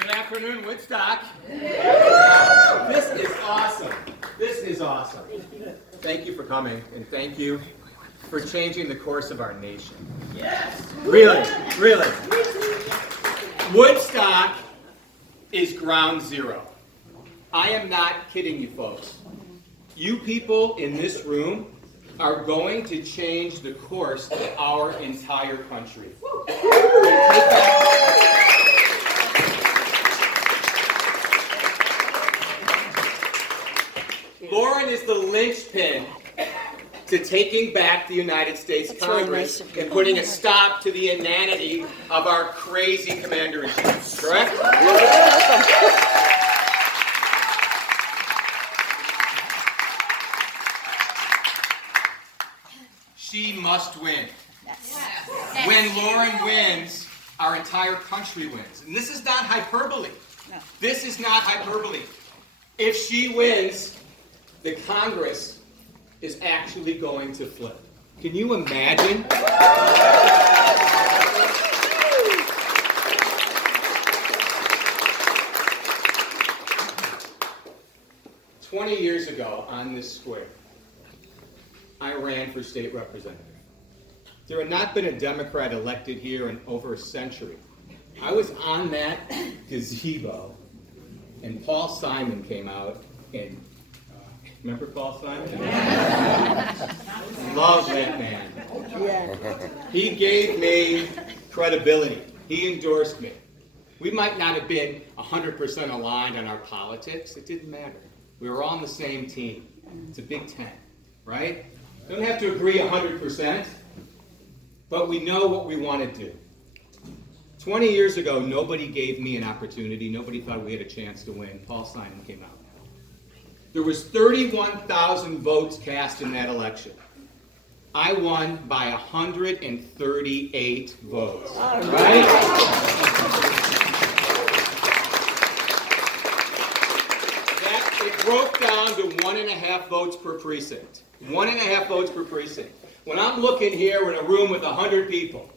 Good afternoon, Woodstock. This is awesome. This is awesome. Thank you for coming, and thank you for changing the course of our nation. Yes. Really, really. Woodstock is ground zero. I am not kidding you, folks. You people in this room are going to change the course of our entire country. Lauren is the linchpin to taking back the United States Congress and putting a stop to the inanity of our crazy commander-in-chief, correct? She must win. When Lauren wins, our entire country wins. And this is not hyperbole. This is not hyperbole. If she wins, the Congress is actually going to flip. Can you imagine? "20 years ago on this square, I ran for state representative. There had not been a Democrat elected here in over a century. I was on that gazebo, and Paul Simon came out and remember Paul Simon? Love that man. He gave me credibility. He endorsed me. We might not have been 100% aligned on our politics. It didn't matter. We were all on the same team. It's a Big Ten, right? Don't have to agree 100%, but we know what we want to do. 20 years ago, nobody gave me an opportunity. Nobody thought we had a chance to win. Paul Simon came out. There was 31,000 votes cast in that election. I won by 138 votes. Right? It broke down to 1.5 votes per precinct. 1.5 votes per precinct. When I'm looking here in a room with 100 people,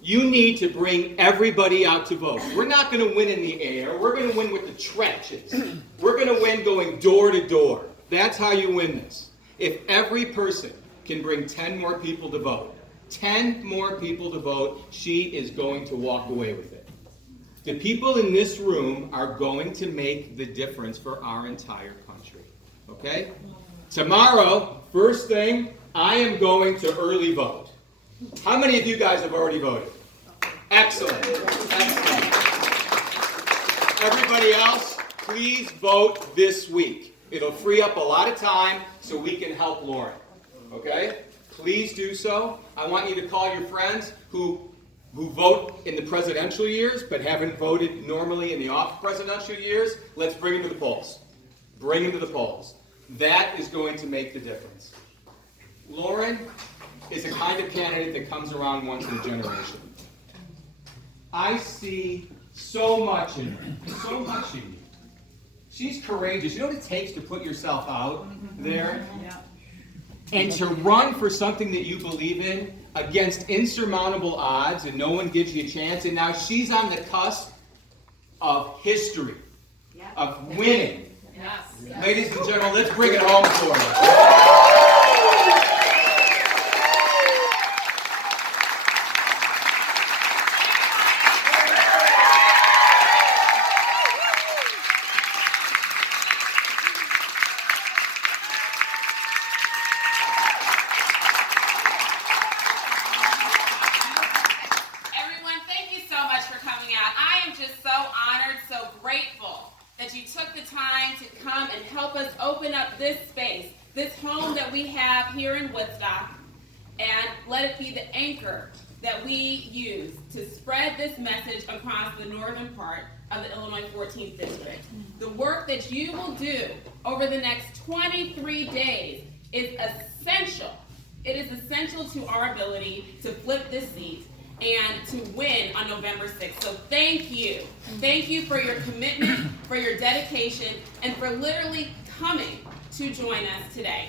you need to bring everybody out to vote. We're not going to win in the air. We're going to win with the trenches. We're going to win going door to door. That's how you win this. If every person can bring 10 more people to vote, 10 more people to vote, she is going to walk away with it. The people in this room are going to make the difference for our entire country. Okay? Tomorrow, first thing, I am going to early vote. How many of you guys have already voted? Excellent. Excellent. Everybody else, please vote this week. It'll free up a lot of time so we can help Lauren. Okay? Please do so. I want you to call your friends who vote in the presidential years but haven't voted normally in the off-presidential years. Let's bring them to the polls. Bring them to the polls. That is going to make the difference. Lauren is the kind of candidate that comes around once in a generation. I see so much in her, so much in you. She's courageous. You know what it takes to put yourself out there? And to run for something that you believe in against insurmountable odds and no one gives you a chance. And now she's on the cusp of history, of winning. Ladies and gentlemen, let's bring it home for her. Here in Woodstock, and let it be the anchor that we use to spread this message across the northern part of the Illinois 14th District. The work that you will do over the next 23 days is essential. It is essential to our ability to flip this seat and to win on November 6th. So thank you. Thank you for your commitment, for your dedication, and for literally coming to join us today.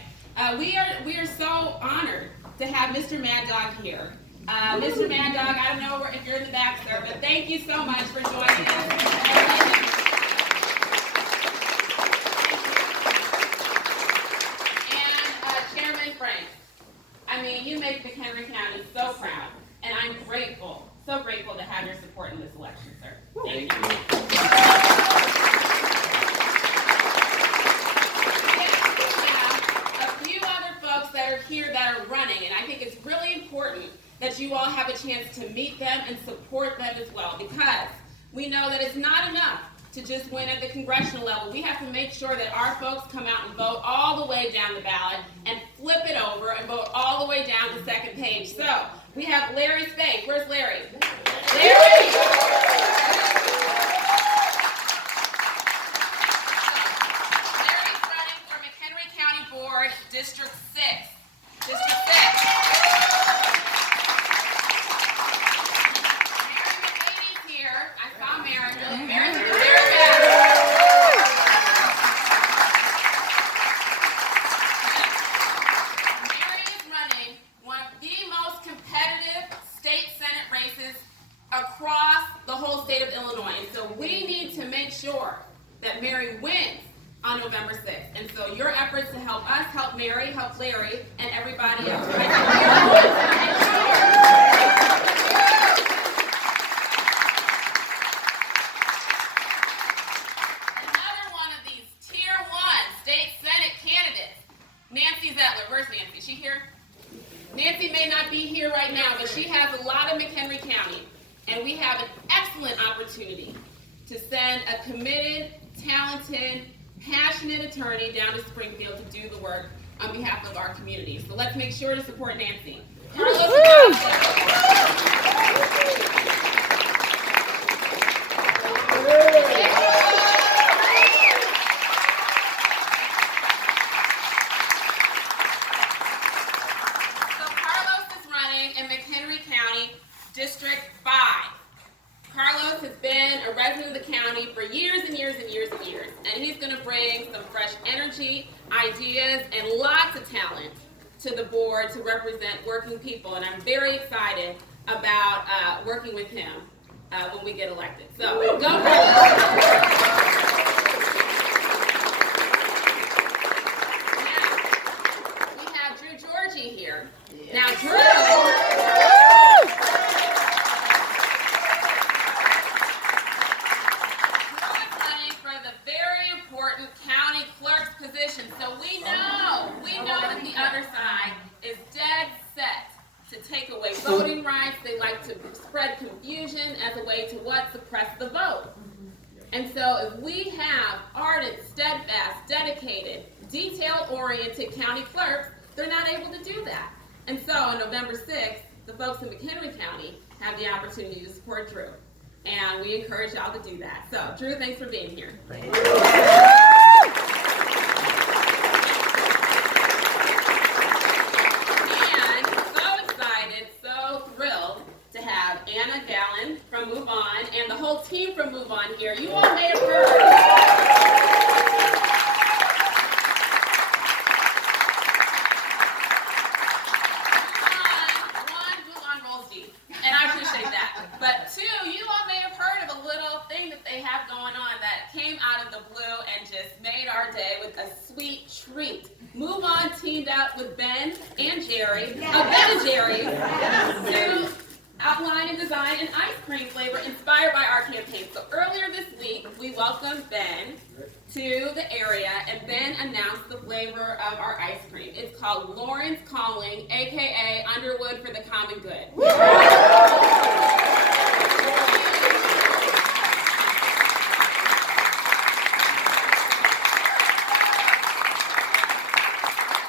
We are so honored to have Mr. Mad Dog here. Mr. Mad Dog, I don't know if you're in the back, sir, but Thank you so much for joining us. And Chairman Frank, I mean, you make McHenry County so proud, and I'm grateful, so grateful to have your support in this election, sir. Thank you. A few other folks that are here that are running, and I think it's really important that you all have a chance to meet them and support them as well, because we know that it's not enough to just win at the congressional level. We have to make sure that our folks come out and vote all the way down the ballot and flip it over and vote all the way down the second page. So we have Larry Spade. Where's Larry? Larry! Larry's running for McHenry County Board, District 6. District 6. Across the whole state of Illinois. And so we need to make sure that Mary wins on November 6th. And so your efforts to help us, help Mary, help Larry, and everybody else. Another one of these Tier 1 state Senate candidates, Nancy Zettler. Where's Nancy? Is she here? Nancy may not be here right now, but she has a lot of McHenry County. And we have an excellent opportunity to send a committed, talented, passionate attorney down to Springfield to do the work on behalf of our community. So let's make sure to support Nancy. District 5. Carlos has been a resident of the county for years and years and years and years, and he's going to bring some fresh energy, ideas, and lots of talent to the board to represent working people, and I'm very excited about working with him when we get elected. So, go Carlos! Now, we have Drew Georgie here. Now, Drew... county clerk's position. So we know that the other side is dead set to take away voting rights. They like to spread confusion as a way to what? Suppress the vote. And so if we have ardent, steadfast, dedicated, detail-oriented county clerks, they're not able to do that. And so on November 6th, the folks in McHenry County have the opportunity to support Drew. And we encourage y'all to do that. So, Drew, thanks for being here. Thank you. And so excited, so thrilled to have Anna Gallen from Move On and the whole team from Move On here. You all may have heard. And I appreciate that. But two, you all may have heard of a little thing that they have going on that came out of the blue and just made our day with a sweet treat. Move On teamed up with Ben and Jerry, Ben and Jerry's, to outline and design an ice cream flavor inspired by our campaign. So earlier this week, we welcomed Ben to the area, and Ben announced the flavor of our ice cream. It's called Lauren's Calling, aka Underwood for the Common Good.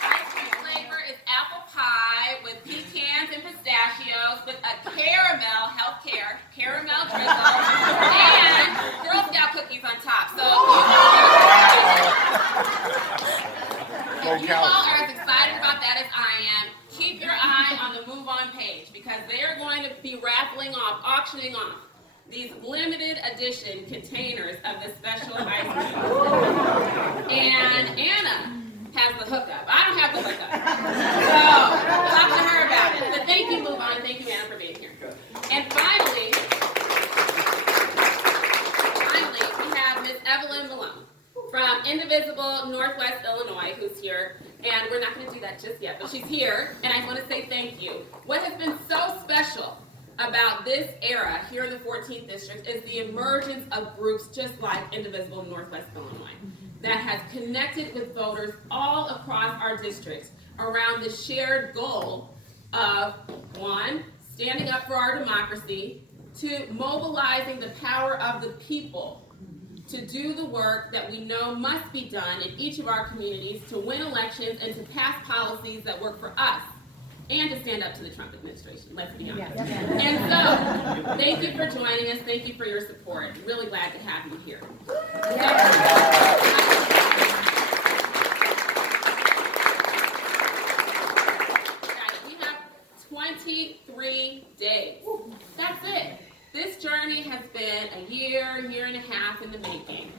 Ice cream flavor is apple pie with pecans and pistachios with a caramel, caramel drizzle, and Girl Scout cookies on top. So if you all are as excited about that as I am, keep your eye on the Move On page, because they're going to be auctioning off these limited edition containers of this special ice cream. And Anna has the hookup. I don't have the hookup. So talk to her about it. But thank you, Move On. Thank you, Anna, for being here. And finally, Indivisible Northwest Illinois, who's here, and we're not going to do that just yet, but she's here, and I want to say thank you. What has been so special about this era here in the 14th District is the emergence of groups just like Indivisible Northwest Illinois that has connected with voters all across our district around the shared goal of, one, standing up for our democracy, two, mobilizing the power of the people to do the work that we know must be done in each of our communities to win elections and to pass policies that work for us, and to stand up to the Trump administration, let's be honest. And so, thank you for joining us. Thank you for your support. Really glad to have you here. We have 23 days. That's it. This journey has been a year and a half in the making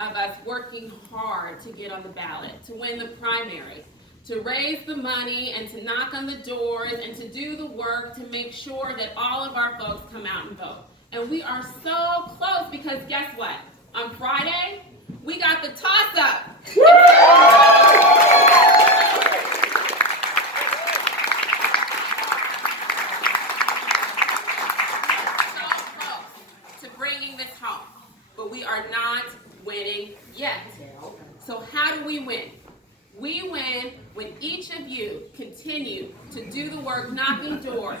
of us working hard to get on the ballot, to win the primary, to raise the money and to knock on the doors and to do the work to make sure that all of our folks come out and vote. And we are so close because guess what? On Friday, we got the toss-up. But we are not winning yet. So how do we win? We win when each of you continue to do the work knocking doors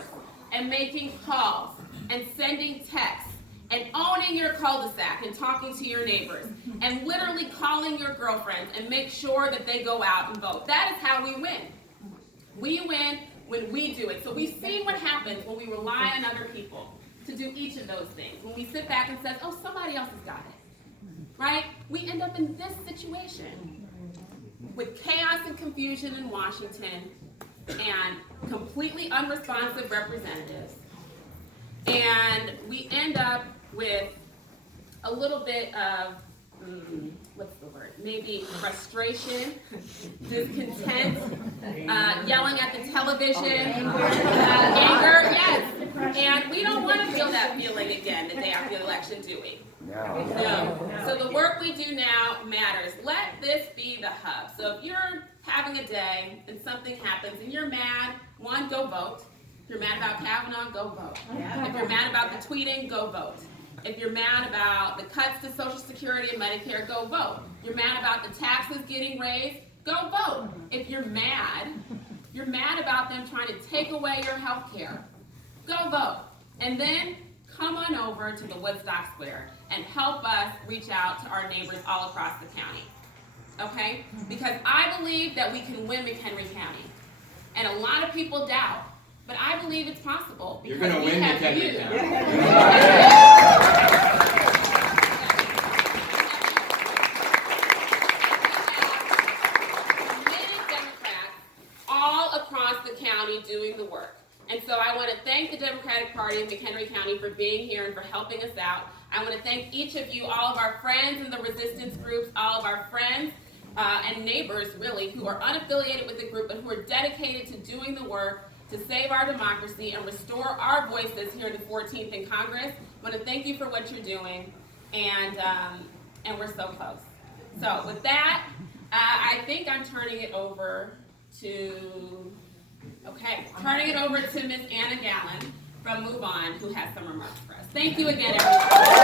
and making calls and sending texts and owning your cul-de-sac and talking to your neighbors and literally calling your girlfriends and make sure that they go out and vote. That is how we win. We win when we do it. So we've seen what happens when we rely on other people to do each of those things. When we sit back and say, oh, somebody else has got it, right? We end up in this situation with chaos and confusion in Washington and completely unresponsive representatives. And we end up with a little bit of, what's the word? Maybe frustration, discontent, yelling at the television, anger, yes. And we don't want to feel that feeling again the day after the election, do we? No. So the work we do now matters. Let this be the hub. So if you're having a day and something happens and you're mad, one, go vote. If you're mad about Kavanaugh, go vote. If you're mad about the tweeting, go vote. If you're mad about the cuts to Social Security and Medicare, go vote. You're mad about the taxes getting raised, go vote. If you're mad about them trying to take away your health care, go vote. And then come on over to the Woodstock Square and help us reach out to our neighbors all across the county. Okay? Because I believe that we can win McHenry County. And a lot of people doubt. But I believe it's possible. You're going to win McHenry County. Many Democrats all across the county doing the work. And so I want to thank the Democratic Party of McHenry County for being here and for helping us out. I want to thank each of you, all of our friends in the resistance groups, all of our friends and neighbors, really, who are unaffiliated with the group but who are dedicated to doing the work to save our democracy and restore our voices here in the 14th in Congress. I want to thank you for what you're doing, and we're so close. So with that, I think I'm turning it over to Miss Anna Gallen from Move On, who has some remarks for us. Thank you again, everyone.